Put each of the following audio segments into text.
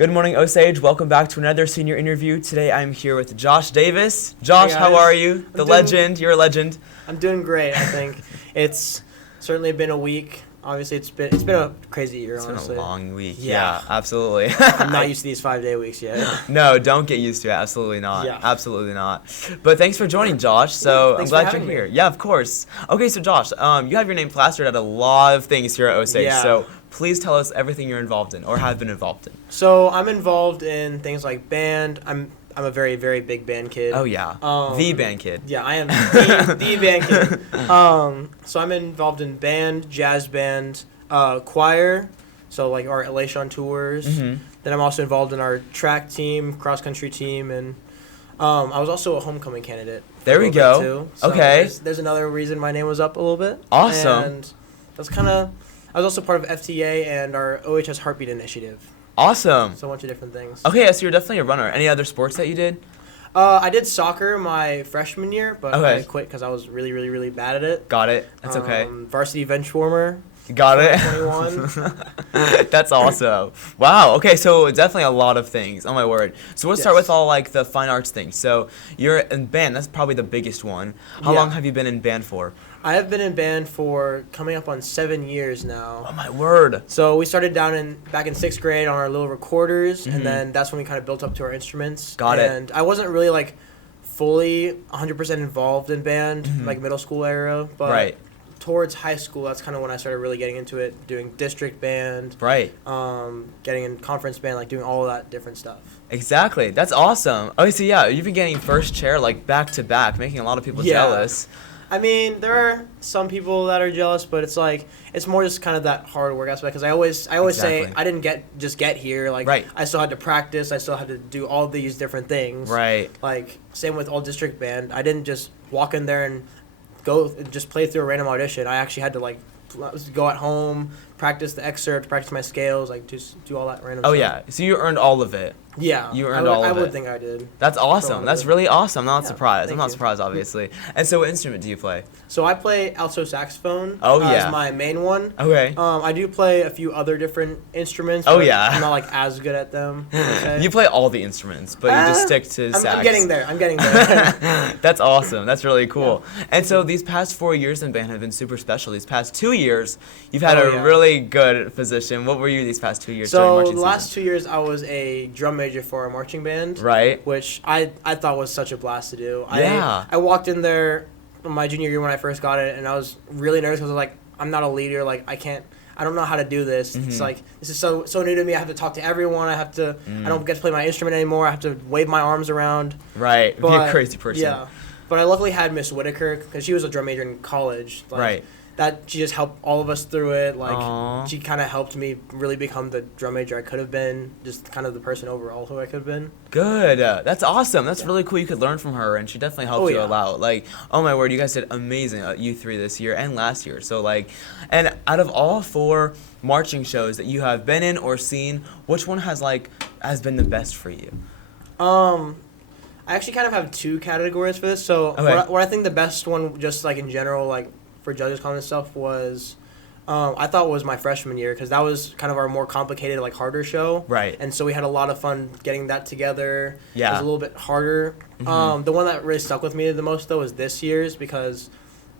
Good morning, Osage. Welcome back to another senior interview. Today I'm here with Josh Davis. Josh, how are you? Legend. You're a legend. I'm doing great, I think. It's certainly been a week. Obviously, it's been a crazy year, honestly. It's been a long week. Yeah, absolutely. I'm not used to these 5-day weeks yet. No, don't get used to it. Absolutely not. Yeah. Absolutely not. But thanks for joining, Josh. So I'm glad you're here. Yeah, of course. Okay, so Josh, you have your name plastered at a lot of things here at Osage. Yeah. So please tell us everything you're involved in or have been involved in. So I'm involved in things like band. I'm a very, very big band kid. Oh, yeah. The band kid. Yeah, I am the band kid. So I'm involved in band, jazz band, choir, so like our Elation tours. Mm-hmm. Then I'm also involved in our track team, cross country team, and I was also a homecoming candidate. There we go. Too. So okay. There's another reason my name was up a little bit. Awesome. And that's I was also part of FTA and our OHS Heartbeat Initiative. Awesome. So a bunch of different things. Okay, so you're definitely a runner. Any other sports that you did? I did soccer my freshman year, but Okay. I quit because I was really, really, really bad at it. Got it. That's okay. Varsity bench warmer. Got it. 21. That's awesome. Wow. Okay, so definitely a lot of things. Oh my word. So let's start Yes. with all like the fine arts things. So you're in band. That's probably the biggest one. How Yeah. long have you been in band for? I have been in band for coming up on 7 years now. Oh my word. So we started back in 6th grade on our little recorders, Mhm. and then that's when we kind of built up to our instruments. Got it. And I wasn't really like fully 100% involved in band, Mhm. like middle school era, but Right. towards high school, that's kind of when I started really getting into it, doing district band, Right. getting in conference band, like doing all of that different stuff. Exactly. That's awesome. Okay, so yeah, you've been getting first chair like back to back, making a lot of people Yeah. jealous. I mean, there are some people that are jealous, but it's like it's more just kind of that hard work aspect. Because I always say Exactly. I didn't get here. Like Right. I still had to practice. I still had to do all these different things. Right. Like same with all district band. I didn't just walk in there and go just play through a random audition. I actually had to like go at home, practice the excerpt, practice my scales, like just do all that random Oh stuff. yeah. So you earned all of it. Yeah. You earned all of I would it. think I did. That's awesome. That's really awesome. I'm not Yeah, surprised. I'm thank not you. surprised, obviously. And so what instrument do you play? So I play alto saxophone. Oh, yeah. As my main one. Okay. I do play a few other different instruments. Oh, but yeah. I'm not like as good at them. Okay? You play all the instruments, but you just stick to sax. I'm getting there. I'm getting there. That's awesome. That's really cool. And so these past 4 years in band have been super special. These past 2 years, you've had a yeah. really good position. What were you these past 2 years during So marching the last season? 2 years, I was a drum major for a marching band. Right. Which I thought was such a blast to do. Yeah. I walked in there my junior year when I first got it, and I was really nervous because I was like, I'm not a leader. Like I don't know how to do this. Mhm. It's like this is so new to me. I have to talk to everyone. I don't get to play my instrument anymore. I have to wave my arms around. Right. Be a crazy person. Yeah, but I luckily had Miss Whitaker because she was a drum major in college. Like, Right. That she just helped all of us through it. Like Aww. she kind of helped me really become the drum major I could have been. Just kind of the person overall who I could have been. Good. That's awesome. That's really cool. You could learn from her, and she definitely helped you a lot. Like, oh my word, you guys did amazing at U3 this year and last year. So like, and out of all 4 marching shows that you have been in or seen, which one has been the best for you? I actually kind of have 2 categories for this. So Okay. what I think the best one, just like in general, like for judges comments stuff, was I thought was my freshman year because that was kind of our more complicated, like harder show. Right. And so we had a lot of fun getting that together. Yeah. It was a little bit harder. Mhm. The one that really stuck with me the most though was this year's because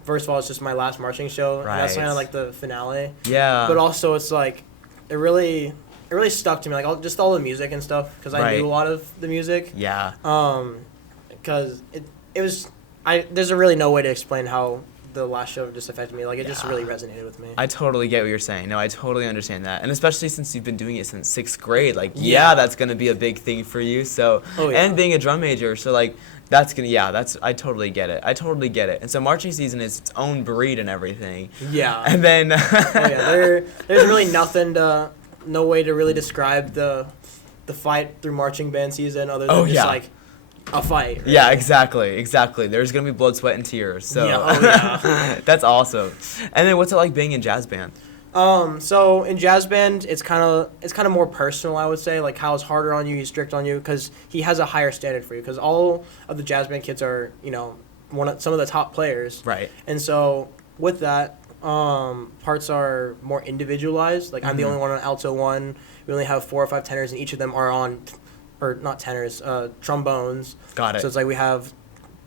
first of all it's just my last marching show. Right. And that's kind of like the finale. Yeah. But also it's like it really stuck to me, like just all the music and stuff because I Right. knew a lot of the music. Yeah. Because it was there's really no way to explain how the last show just affected me. Like it just really resonated with me. I totally get what you're saying. No, I totally understand that. And especially since you've been doing it since 6th grade, like, Yeah. that's going to be a big thing for you. So, Oh, yeah. and being a drum major, so like, that's going to, I totally get it. I totally get it. And so marching season is its own breed and everything. Yeah. And then, There's really no way to really describe the fight through marching band season other than just like a fight. Right? Yeah, exactly. There's going to be blood, sweat, and tears. So, that's awesome. And then what's it like being in jazz band? So in jazz band, it's kind of more personal, I would say. Like Kyle's harder on you, he's strict on you, because he has a higher standard for you. Because all of the jazz band kids are, some of the top players. Right. And so with that, parts are more individualized. Like I'm the only one on alto one. We only have 4 or 5 tenors, and each of them are on, or not tenors, trombones. Got it. So it's like we have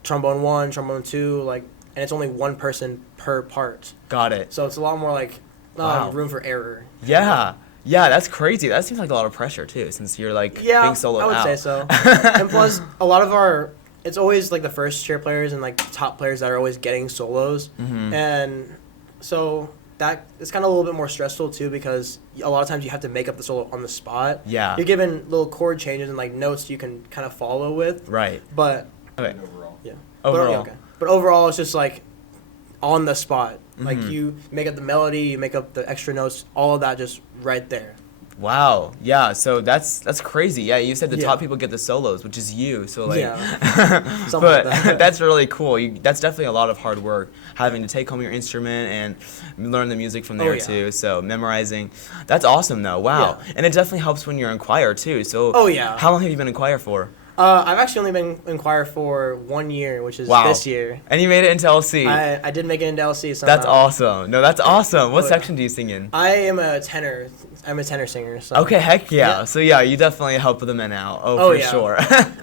trombone 1, trombone 2, like, and it's only one person per part. Got it. So it's a lot more like Wow. room for error. Yeah. Yeah, that's crazy. That seems like a lot of pressure too, since you're like being soloed I would out. say so. And plus, a lot of it's always like the first tier players and like top players that are always getting solos, and so that it's kind of a little bit more stressful too, because a lot of times you have to make up the solo on the spot. Yeah. You're given little chord changes and like notes you can kind of follow with. Right. But Okay. yeah. Overall. But overall, it's just like on the spot. Like Mhm. you make up the melody, you make up the extra notes, all of that just right there. Wow. Yeah. So that's crazy. Yeah. You said the Yeah. top people get the solos, which is you. So like. Yeah. Something But like that. that's really cool. That's definitely a lot of hard work, having to take home your instrument and learn the music from there yeah. too. So memorizing. That's awesome though. Wow. Yeah. And it definitely helps when you're in choir too. So. Oh, yeah. How long have you been in choir for? I've actually only been in choir for 1 year, which is Wow. this year. And you made it into LC. I did make it into LC somehow. That's awesome. No, that's awesome. What Oh, section do you sing in? I am a tenor. I'm a tenor singer. So. Okay, heck yeah. Yeah. So yeah, you definitely help the men out. Oh, Oh, for yeah. sure.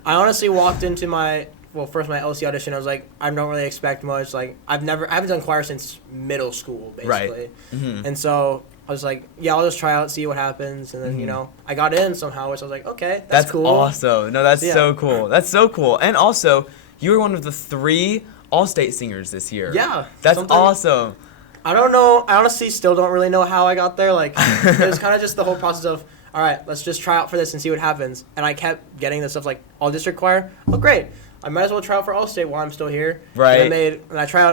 I honestly walked into my LC audition. I was like, I don't really expect much. Like I haven't done choir since middle school, basically. Right. Mhm. And so I was like, yeah, I'll just try out, see what happens, and then I got in somehow, which I was like, okay, that's cool. Awesome. No, that's Yeah. so cool. That's so cool. And also, you were one of the 3 all-state singers this year. Yeah, That's something- awesome. I don't know. I honestly still don't really know how I got there. Like, it was kind of just the whole process of, all right, let's just try out for this and see what happens. And I kept getting this stuff like all district choir. Oh, great. I might as well try out for All-State while I'm still here. Right. And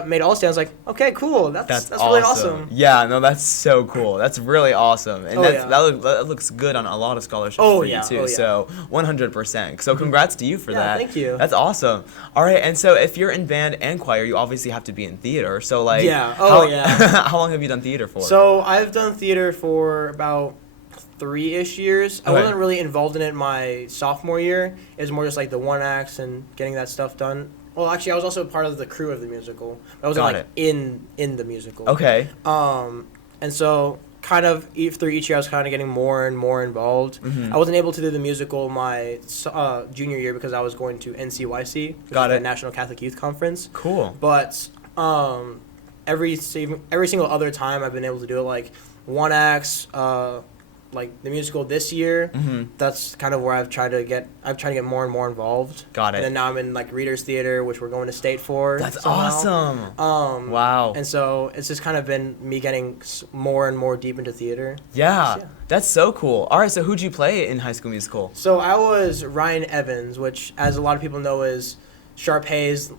made All-State. I was like, okay, cool. That's really awesome. Yeah, no, that's so cool. That's really awesome. And Oh, that's, yeah. that looks good on a lot of scholarships Oh, for yeah. you too. Oh, yeah. So 100%. So congrats to you for Yeah, that. thank you. That's awesome. All right, and so if you're in band and choir, you obviously have to be in theater. So like, Yeah. Oh, how, yeah. how long have you done theater for? So I've done theater for about 3-ish years. I Okay. wasn't really involved in it my sophomore year. It was more just like the one acts and getting that stuff done. Well, actually, I was also part of the crew of the musical. I wasn't Got like it. in the musical. Okay. And so kind of through each year, I was kind of getting more and more involved. Mhm. I wasn't able to do the musical my junior year because I was going to NCYC, which Got is it. the National Catholic Youth Conference. Cool. But every single other time I've been able to do it, like one acts, like the musical this year. Mhm. That's kind of where I've tried to get more and more involved. Got it. And then now I'm in like Readers Theater, which we're going to state for. That's somehow. awesome. Wow. And so it's just kind of been me getting more and more deep into theater. Yeah, Yeah. that's so cool. All right, so who'd you play in High School Musical? So I was Ryan Evans, which, as a lot of people know, is Sharpay's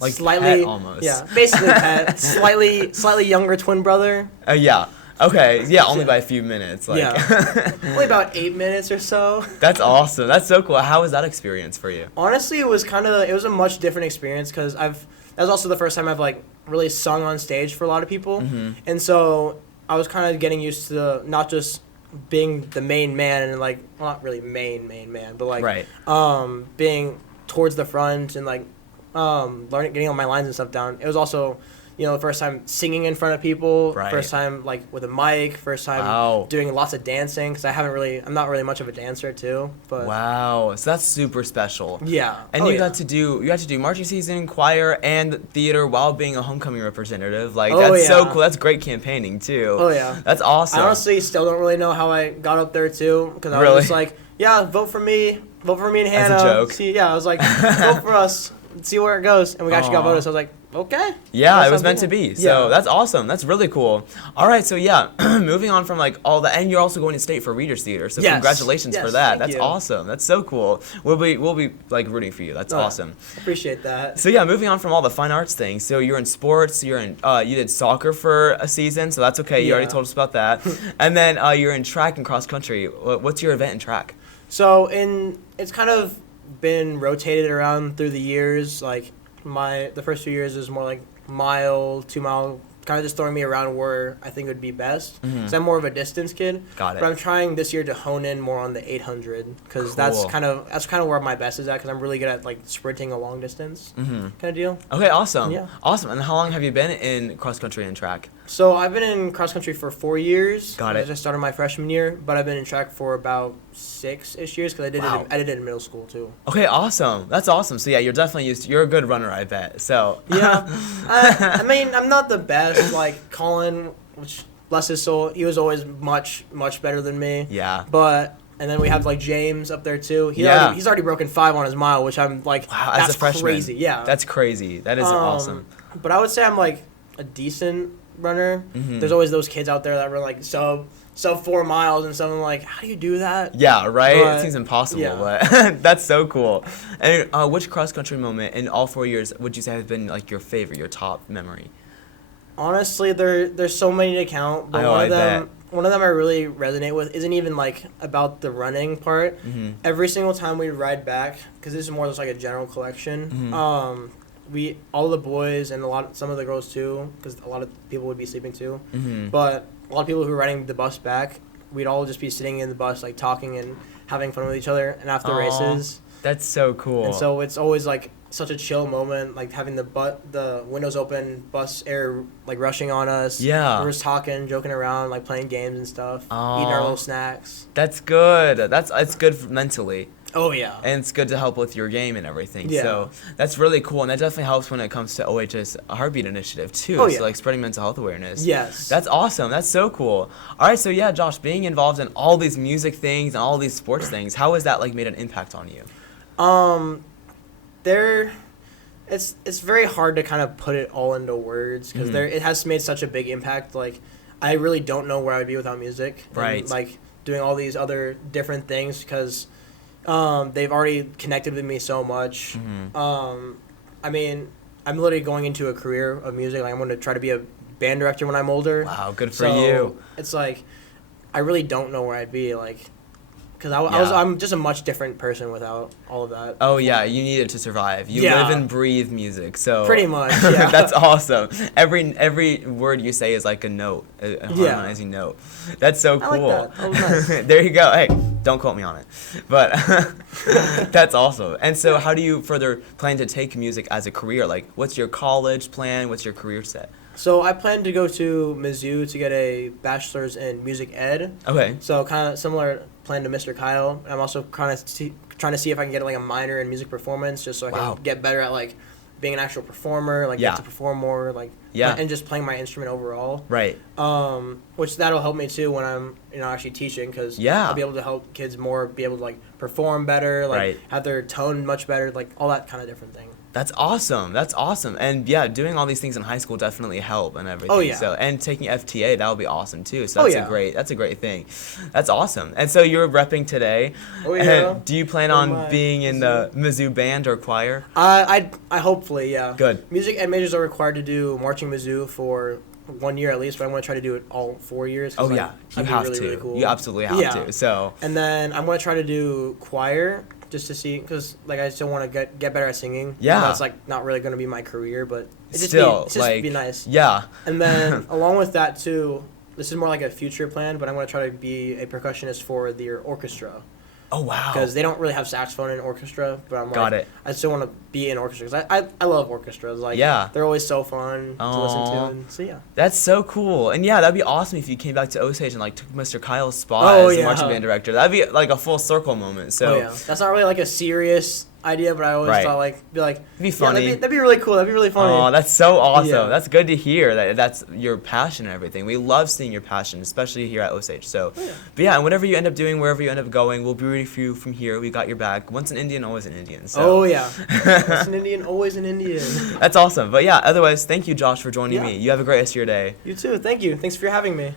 Like slightly Pet almost. Yeah, basically Pet, slightly younger twin brother. Yeah. Okay. Yeah, only Yeah. by a few minutes. Like. Yeah. Only about 8 minutes or so. That's awesome. That's so cool. How was that experience for you? Honestly, it was a much different experience because that was also the first time I've like really sung on stage for a lot of people, and so I was kind of getting used to not just being the main man and like, well, not really main man, but like Right. being towards the front and like getting all my lines and stuff down. It was also, the first time singing in front of people, Right. first time like with a mic, first time Wow. doing lots of dancing because I'm not really much of a dancer too, but Wow. So that's super special. yeah. And Oh, you yeah. got to do marching season, choir, and theater while being a homecoming representative. Like Oh, that's so yeah. cool. That's great campaigning too. Oh, yeah. That's awesome. I honestly still don't really know how I got up there too, because I Really? was just like, yeah, vote for me and Hannah. As a joke. See, yeah, I was like, vote for us, see where it goes, and we actually got Aw. voted. So I was like, okay. Yeah, Guess it was I'll meant do to it. be. So Yeah. that's awesome. That's really cool. All right, so yeah, moving on from like all the, and you're also going to state for Readers Theater. So Yes. congratulations for Yes, that. thank That's you. awesome. That's so cool. We'll be like rooting for you. That's Oh, awesome. Appreciate that. So yeah, moving on from all the fine arts things. So you're in sports. You did soccer for a season, so that's okay. You already Yeah. told us about that. And then you're in track and cross country. What's your event in track? So it's kind of been rotated around through the years. Like the first few years is more like 1-2 mile kind of just throwing me around where I think would be best. Because I'm more of a distance kid. Got it. But I'm trying this year to hone in more on the 800 because that's kind of where my best is at because I'm really good at like sprinting a long distance kind of deal. Okay, awesome. Yeah. Awesome. And how long have you been in cross country and track? So I've been in cross country for 4 years. Got it. I just started my freshman year, but I've been in track for about 6-ish years because I did it in middle school too. Okay, awesome. That's awesome. So yeah, you're definitely you're a good runner, I bet. So yeah, I mean, I'm not the best. Like Colin, which bless his soul, he was always much better than me. Yeah. But and then we have like James up there too. He's already broken 5 on his mile, which I'm like, wow, that's as a freshman, crazy. Yeah, that's crazy. That is awesome. But I would say I'm like a decent runner. There's always those kids out there that run like sub 4 miles and something like, how do you do that? Yeah, right? But, it seems impossible, yeah. but that's so cool. And which cross-country moment in all 4 years would you say has been like your favorite, your top memory? Honestly, there's so many to count, but one of them I really resonate with isn't even like about the running part. Every single time we ride back, because this is more just like a general collection, all the boys and some of the girls too, because a lot of people would be sleeping too, but a lot of people who were riding the bus back, we'd all just be sitting in the bus like talking and having fun with each other, and after races. That's so cool. And so it's always like such a chill moment, like having the windows open, bus air like rushing on us. Yeah. We're just talking, joking around, like playing games and stuff, eating our little snacks. That's good. It's good mentally. Oh, yeah. And it's good to help with your game and everything. Yeah. So that's really cool. And that definitely helps when it comes to OH's Heartbeat Initiative, too. Oh, yeah. So, like, spreading mental health awareness. Yes. That's awesome. That's so cool. All right, so, yeah, Josh, being involved in all these music things and all these sports things, how has that, like, made an impact on you? It's very hard to kind of put it all into words because it has made such a big impact. Like, I really don't know where I would be without music. Right. And, like, doing all these other different things because they've already connected with me so much. I mean, I'm literally going into a career of music. Like, I'm going to try to be a band director when I'm older. Wow, good for you. It's like, I really don't know where I'd be. Like, because I'm just a much different person without all of that. Oh, yeah, you need it to survive. You live and breathe music, so... Pretty much, yeah. That's awesome. Every word you say is like a note, a harmonizing note. That's so cool. I like that. That was nice. There you go. Hey, don't quote me on it. But that's awesome. And so how do you further plan to take music as a career? Like, what's your college plan? What's your career set? So I plan to go to Mizzou to get a bachelor's in music ed. Okay. So kind of similar plan to Mr. Kyle. I'm also kind of trying to see if I can get like a minor in music performance, just so I can get better at like being an actual performer, like get to perform more, like and just playing my instrument overall. Right. Which that'll help me too when I'm actually teaching because I'll be able to help kids more be able to like perform better, like have their tone much better, like all that kind of different thing. That's awesome. That's awesome. And yeah, doing all these things in high school definitely help and everything. Oh, yeah. So and taking FTA, that would be awesome too. So that's a great thing. That's awesome. And so you're repping today. Oh yeah. Do you plan on being in the Mizzou band or choir? I hopefully, yeah. Good. Music ed majors are required to do marching Mizzou for 1 year at least, but I'm going to try to do it all 4 years. Oh yeah, you have really, to. really cool. You absolutely have to. So. And then I'm going to try to do choir. Just to see, because like I still want to get better at singing. Yeah, that's like not really going to be my career, but it's just be nice. Yeah. And then along with that too, this is more like a future plan, but I'm going to try to be a percussionist for their orchestra. Oh wow! Because they don't really have saxophone in orchestra, but I'm Got it. I still want to be in orchestra because I love orchestras. Like they're always so fun to listen to. And so yeah, that's so cool. And yeah, that'd be awesome if you came back to Osage and like took Mr. Kyle's spot as the marching band director. That'd be like a full circle moment. So that's not really like a serious idea, but I always thought it'd be funny. Yeah, that'd be really cool. That'd be really funny. Oh, that's so awesome. Yeah. That's good to hear. That's your passion and everything. We love seeing your passion, especially here at Osage. So, but yeah, and whatever you end up doing, wherever you end up going, we'll be rooting for you from here. We got your back. Once an Indian, always an Indian. So. Oh yeah, once an Indian, always an Indian. That's awesome. But yeah, otherwise, thank you, Josh, for joining me. You have a great rest of your day. You too. Thank you. Thanks for having me.